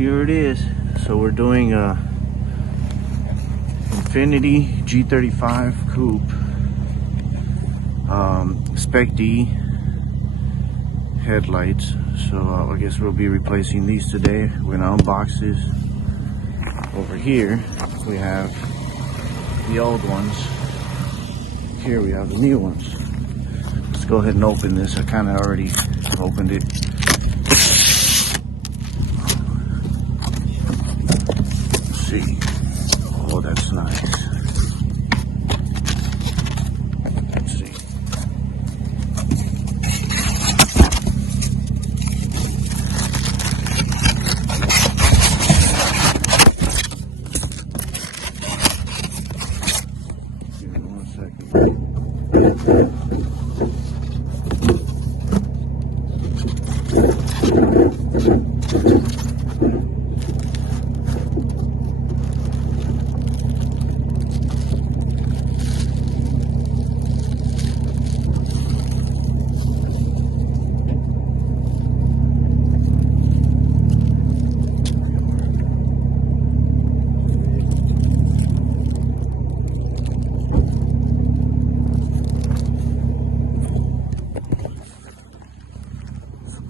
here it is. So we're doing a Infiniti G35 Coupe Spec D headlights. So I guess we'll be replacing these today. We're gonna unbox this. Over here we have the old ones. Here we have the new ones. Let's go ahead and open this. I kind of already opened it. Let's see. Oh, that's nice. Let's see. Give me 1 second.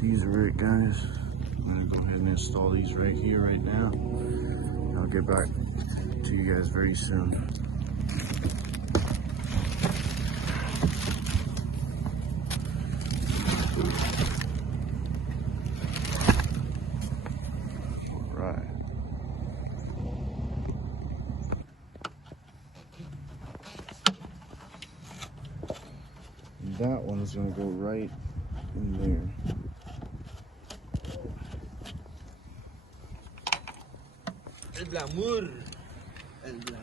These are it, guys. I'm gonna go ahead and install these right here, right now. I'll get back to you guys very soon. All right. That one is gonna go right in there.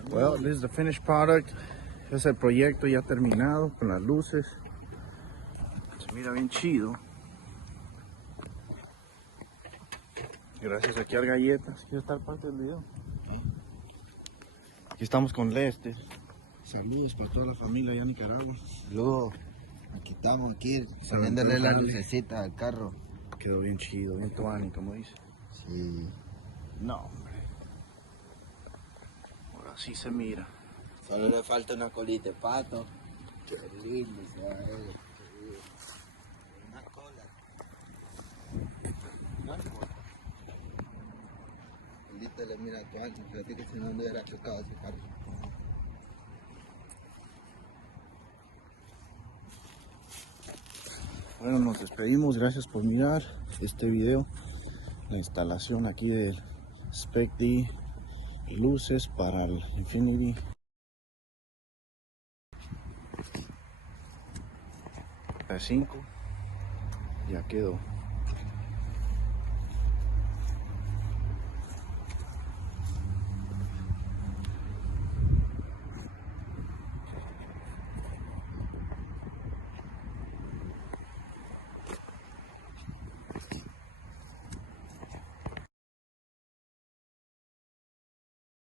Well, this is the finished product. Es el proyecto ya terminado con las luces. Se mira bien chido. Gracias aquí al Galletas. Quiero estar parte del video. Aquí estamos con Lester. Saludos para toda la familia allá en Nicaragua. Saludos. Aquí estamos, poniéndole la lucecita al carro. Quedó bien chido, bien tuani, como dice. Sí. No, hombre. Ahora sí se mira. Solo le falta una colita de pato. Qué lindo se va a ver. Una cola. Una cola. Ahorita le mira a tu alto, fíjate que si no hubiera chocado ese carro. Bueno, nos despedimos. Gracias por mirar este video. La instalación aquí del Spec D y luces para el Infiniti. G35 ya quedó.